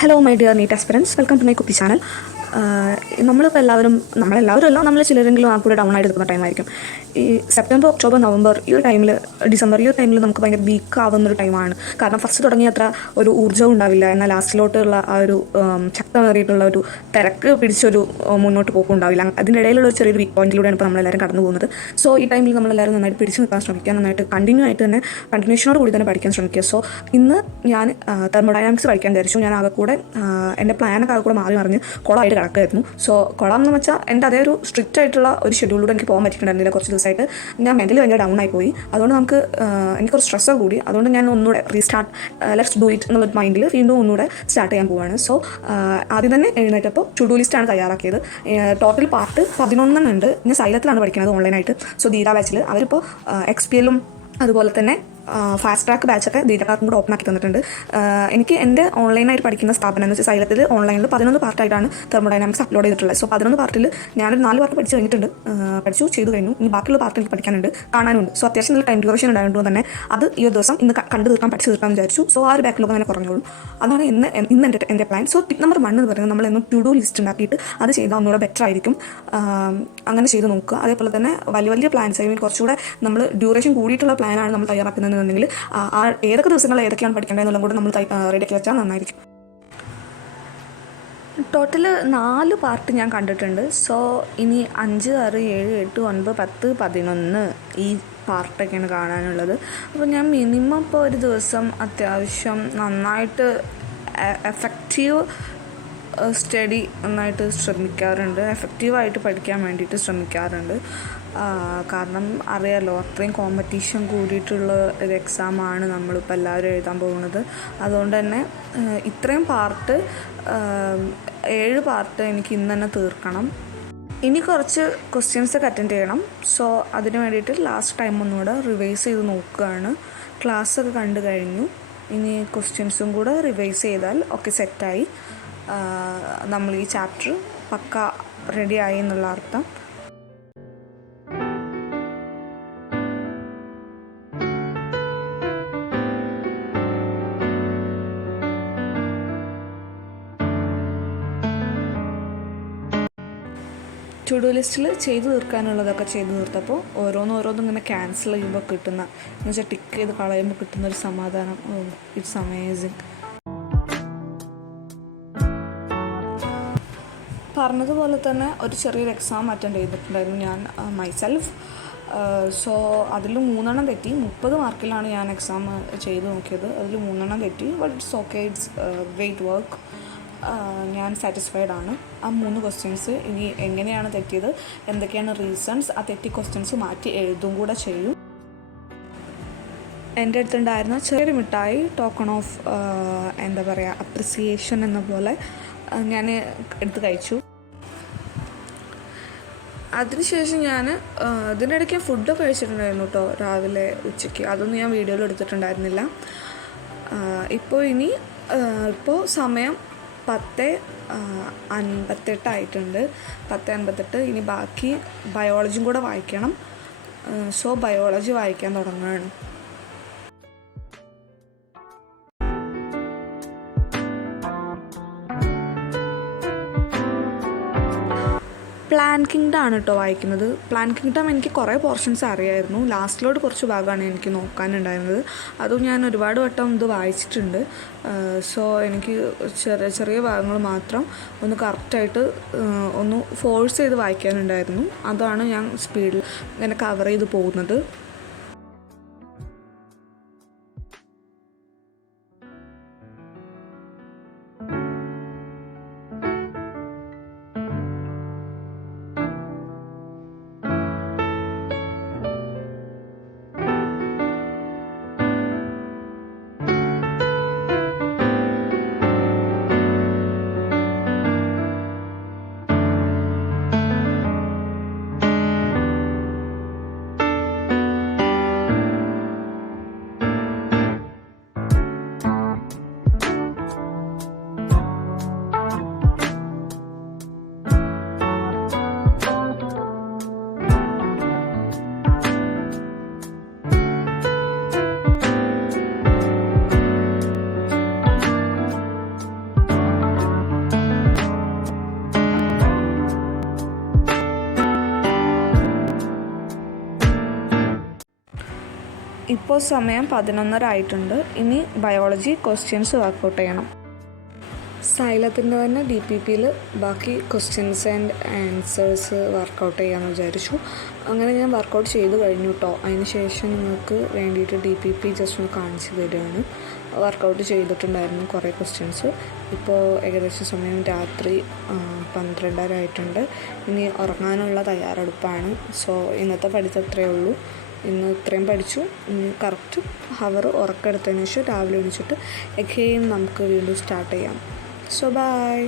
Hello, my dear NEET aspirants. Welcome to my Cookie channel. നമ്മളെല്ലാവരും അല്ല, നമ്മൾ ചിലരെങ്കിലും ആ കൂടെ ഡൗൺ ആയിട്ട് എടുക്കുന്ന ടൈമായിരിക്കും. ഈ സെപ്റ്റംബർ, ഒക്ടോബർ, നവംബർ, ഈ ഒരു ടൈമിൽ, ഡിസംബർ, ഈ ഒരു ടൈമിൽ നമുക്ക് ഭയങ്കര വീക്ക് ആവുന്നൊരു ടൈമാണ്. കാരണം ഫസ്റ്റ് തുടങ്ങിയ അത്ര ഒരു ഊർജ്ജവും ഉണ്ടാവില്ല, എന്നാൽ ലാസ്റ്റിലോട്ടുള്ള ആ ഒരു ശക്തമേറിയിട്ടുള്ള ഒരു തിരക്ക് പിടിച്ചൊരു മുന്നോട്ട് പോക്കും ഉണ്ടാവില്ല. അതിൻ്റെ ഇടയിലുള്ള ഒരു ചെറിയൊരു വീക്ക് പോയിന്റിലൂടെയാണ് ഇപ്പോൾ നമ്മളെല്ലാവരും കടന്നു പോകുന്നത്. സോ ഈ ടൈമിൽ നമ്മളെല്ലാവരും നന്നായിട്ട് പിടിച്ചു നിൽക്കാൻ ശ്രമിക്കുക, നന്നായിട്ട് കണ്ടിന്യൂഷനോട് കൂടി തന്നെ പഠിക്കാൻ ശ്രമിക്കുക. സോ ഇന്ന് ഞാൻ തെർമോഡൈനാമിക്സ് പഠിക്കാൻ വിചാരിച്ചു. ഞാൻ ആകെ കൂടെ എൻ്റെ പ്ലാനൊക്കെ ആകെ കൂടെ മാറി കുളമായിട്ട് കിടക്കുമായിരുന്നു. സോ കുളം എന്ന് വെച്ചാൽ എൻ്റെ അതേ ഒരു സ്ട്രിക്റ്റ് ആയിട്ടുള്ള ഒരു ഷെഡ്യൂളിലൂടെ എനിക്ക് പോകാൻ പറ്റിയിട്ടുണ്ടായിരുന്നില്ല. കുറച്ച് ദിവസമായിട്ട് ഞാൻ മെൻ്റലി ഭയങ്കര ഡൗൺ ആയി പോയി. അതുകൊണ്ട് എനിക്ക് കുറച്ച് സ്ട്രെസ്സൊക്കെ കൂടി. അതുകൊണ്ട് ഞാൻ ഒന്നുകൂടെ റീസ്റ്റാർട്ട്, ലെറ്റ്സ് ഡു ഇറ്റ് എന്നുള്ള മൈൻഡിൽ വീണ്ടും ഒന്നുകൂടെ സ്റ്റാർട്ട് ചെയ്യാൻ പോവുകയാണ്. സോ ആദ്യം തന്നെ എഴുന്നേറ്റപ്പോൾ ടു ഡു ലിസ്റ്റാണ് തയ്യാറാക്കിയത്. ടോട്ടൽ പാർട്ട് 11 ഉണ്ട്. ഞാൻ സൈലത്തിലാണ് പഠിക്കുന്നത് ഓൺലൈനായിട്ട്. സോ ദീര ബാച്ചിൽ അവരിപ്പോൾ XPL അതുപോലെ തന്നെ ഫാസ്റ്റ് ട്രാക്ക് ബാച്ചൊക്കെ ദീർഘകാലം കൂടെ ഓപ്പൺ ആക്കി തന്നിട്ടുണ്ട്. എനിക്ക് എൻ്റെ ഓൺലൈനായിട്ട് പഠിക്കുന്ന സ്ഥാപനം എന്ന് വെച്ചാൽ സൈലത്തിൽ ഓൺലൈനിൽ 11 പാർട്ടായിട്ടാണ് തെർമോഡൈനാമിക്സ് അപ്ലോഡ് ചെയ്തിട്ടുള്ളത്. സോ 11 പാർട്ടിൽ ഞാനൊരു 4 പാർട്ട് പഠിച്ച് കഴിഞ്ഞിട്ടുണ്ട്, ചെയ്തു കഴിഞ്ഞു. ഇനി ബാക്കിയുള്ള പാർട്ട് എനിക്ക് പഠിക്കാനുണ്ട്, കാണാനുണ്ട്. സോ അത്യാവശ്യം നല്ല ടൈം ഡ്യൂറേഷൻ ഉണ്ടായതുകൊണ്ട് തന്നെ അത് ഈ ഒരു ദിവസം ഇന്ന് കണ്ടു തീർക്കാൻ, പഠിച്ചു തീർക്കാമെന്ന് വിചാരിച്ചു. സോ ആ ഒരു ബാക്കിലൊക്കെ തന്നെ കുറഞ്ഞോളൂ. അതാണ് ഇന്ന് എൻ്റെ പ്ലാൻ. സോ ടിപ്പ് നമ്പർ 1 എന്ന് പറയുന്നത്, നമ്മളെന്നും ടു ഡു ലിസ്റ്റ് ഉണ്ടാക്കിയിട്ട് അത് ചെയ്താൽ ഒന്നുകൂടെ ബെറ്റർ ആയിരിക്കും. അങ്ങനെ ചെയ്ത് നോക്കുക. അതേപോലെ തന്നെ വലിയ പ്ലാൻസ്, കുറച്ചുകൂടെ നമ്മൾ ഡ്യൂറേഷൻ കൂടിയിട്ടുള്ള പ്ലാനാണ് നമ്മൾ തയ്യാറാക്കുന്നതെന്നുണ്ടെങ്കിൽ ഏതൊക്കെ ദിവസങ്ങൾ ഏതൊക്കെയാണ് പഠിക്കേണ്ടതെന്നുള്ള കൂടെ നമ്മൾ റെഡിയാക്കി വെച്ചാൽ നന്നായിരിക്കും. ടോട്ടൽ 4 പാർട്ട് ഞാൻ കണ്ടിട്ടുണ്ട്. സോ ഇനി 5, 6, 7, 8, 9, 10, 11 ഈ പാർട്ടൊക്കെയാണ് കാണാനുള്ളത്. അപ്പോൾ ഞാൻ മിനിമം ഇപ്പോൾ ഒരു ദിവസം അത്യാവശ്യം നന്നായിട്ട് എഫക്റ്റീവ് സ്റ്റഡി നന്നായിട്ട് ശ്രമിക്കാറുണ്ട്, എഫക്റ്റീവായിട്ട് പഠിക്കാൻ വേണ്ടിയിട്ട് ശ്രമിക്കാറുണ്ട്. കാരണം അറിയാമല്ലോ, അത്രയും കോമ്പറ്റീഷൻ കൂടിയിട്ടുള്ള ഒരു എക്സാമാണ് നമ്മളിപ്പോൾ എല്ലാവരും എഴുതാൻ പോകുന്നത്. അതുകൊണ്ട് തന്നെ ഇത്രയും പാർട്ട് 7 പാർട്ട് എനിക്ക് ഇന്ന് തന്നെ തീർക്കണം. ഇനി കുറച്ച് ക്വസ്റ്റ്യൻസൊക്കെ അറ്റൻഡ് ചെയ്യണം. സോ അതിന് വേണ്ടിയിട്ട് ലാസ്റ്റ് ടൈം ഒന്നുകൂടെ റിവൈസ് ചെയ്ത് നോക്കുകയാണ്. ക്ലാസ്സൊക്കെ കണ്ടു കഴിഞ്ഞു. ഇനി ക്വസ്റ്റ്യൻസും കൂടെ റിവൈസ് ചെയ്താൽ ഒക്കെ സെറ്റായി. നമ്മൾ ഈ ചാപ്റ്റർ പക്ക റെഡിയായി എന്നുള്ള അർത്ഥം. ടു ഡു ലിസ്റ്റിൽ ചെയ്തു തീർക്കാനുള്ളതൊക്കെ ചെയ്തു തീർത്തപ്പോൾ ഓരോന്നും ഇങ്ങനെ ക്യാൻസൽ ചെയ്യുമ്പോൾ കിട്ടുന്ന, എന്ന് വെച്ചാൽ ടിക്ക് ചെയ്ത് കളയുമ്പോൾ കിട്ടുന്നൊരു സമാധാനം, ഇറ്റ്സ് അമേസിങ്. പറഞ്ഞതുപോലെ തന്നെ ഒരു ചെറിയൊരു എക്സാം അറ്റൻഡ് ചെയ്തിട്ടുണ്ടായിരുന്നു ഞാൻ മൈസെൽഫ്. സോ അതിൽ 3 തെറ്റി. 30 മാർക്കിലാണ് ഞാൻ എക്സാം ചെയ്ത് നോക്കിയത്. അതിൽ 3 തെറ്റി. But it's okay, it's great work. ഞാൻ സാറ്റിസ്ഫൈഡ് ആണ്. ആ 3 ക്വസ്റ്റ്യൻസ് ഇനി എങ്ങനെയാണ് തെറ്റിയത്, എന്തൊക്കെയാണ് റീസൺസ്, ആ തെറ്റി ക്വസ്റ്റ്യൻസ് മാറ്റി എഴുതും കൂടെ ചെയ്യും. എൻ്റെ അടുത്തുണ്ടായിരുന്ന ചെറിയൊരു മിഠായി, ടോക്കൺ ഓഫ് എന്താ പറയുക, അപ്രിസിയേഷൻ എന്ന പോലെ ഞാൻ എടുത്ത് കഴിച്ചു. അതിനുശേഷം ഞാൻ ഇതിനിടയ്ക്ക് ഫുഡൊക്കെ കഴിച്ചിട്ടുണ്ടായിരുന്നു കേട്ടോ, രാവിലെ ഉച്ചയ്ക്ക്. അതൊന്നും ഞാൻ വീഡിയോയിൽ എടുത്തിട്ടുണ്ടായിരുന്നില്ല. ഇപ്പോൾ സമയം 10:58 ആയിട്ടുണ്ട്. 10:58. ഇനി ബാക്കി ബയോളജിയും കൂടെ വായിക്കണം. സോ ബയോളജി വായിക്കാൻ തുടങ്ങുകയാണ്. പ്ലാൻ കിങ്ഡം ആണ് കേട്ടോ വായിക്കുന്നത്. പ്ലാൻ കിങ്ഡം എനിക്ക് കുറേ പോർഷൻസ് അറിയായിരുന്നു. ലാസ്റ്റിലോട്ട് കുറച്ച് ഭാഗമാണ് എനിക്ക് നോക്കാനുണ്ടായിരുന്നത്. അതും ഞാൻ ഒരുപാട് വട്ടം ഇത് വായിച്ചിട്ടുണ്ട്. സോ എനിക്ക് ചെറിയ ഭാഗങ്ങൾ മാത്രം ഒന്ന് കറക്റ്റായിട്ട് ഒന്ന് ഫോഴ്സ് ചെയ്ത് വായിക്കാനുണ്ടായിരുന്നു. അതാണ് ഞാൻ സ്പീഡിൽ ഇങ്ങനെ കവർ ചെയ്ത് പോകുന്നത്. ഇപ്പോൾ സമയം 11:30 ആയിട്ടുണ്ട്. ഇനി ബയോളജി ക്വസ്റ്റ്യൻസ് വർക്കൗട്ട് ചെയ്യണം. സൈലത്തിൻ്റെ തന്നെ DPPയിൽ ബാക്കി ക്വസ്റ്റ്യൻസ് ആൻഡ് ആൻസേഴ്സ് വർക്കൗട്ട് ചെയ്യാമെന്ന് വിചാരിച്ചു. അങ്ങനെ ഞാൻ വർക്കൗട്ട് ചെയ്ത് കഴിഞ്ഞു കേട്ടോ. അതിന് ശേഷം നിങ്ങൾക്ക് വേണ്ടിയിട്ട് DPP ജസ്റ്റ് ഒന്ന് കാണിച്ചു തരികയാണ്. വർക്കൗട്ട് ചെയ്തിട്ടുണ്ടായിരുന്നു കുറേ ക്വസ്റ്റ്യൻസ്. ഇപ്പോൾ ഏകദേശം സമയം രാത്രി 12:30 ആയിട്ടുണ്ട്. ഇനി ഉറങ്ങാനുള്ള തയ്യാറെടുപ്പാണ്. സോ ഇന്നത്തെ പഠിത്തം അത്രയേ ഉള്ളൂ. ഇന്ന് ഇത്രയും പഠിച്ചു. ഇനി കറക്റ്റ് ഹവർ ഉറക്കെടുത്തതിന് ശേഷം രാവിലെ എണീച്ചിട്ട് എഗെയിൻ നമുക്ക് വീണ്ടും സ്റ്റാർട്ട് ചെയ്യാം. So bye.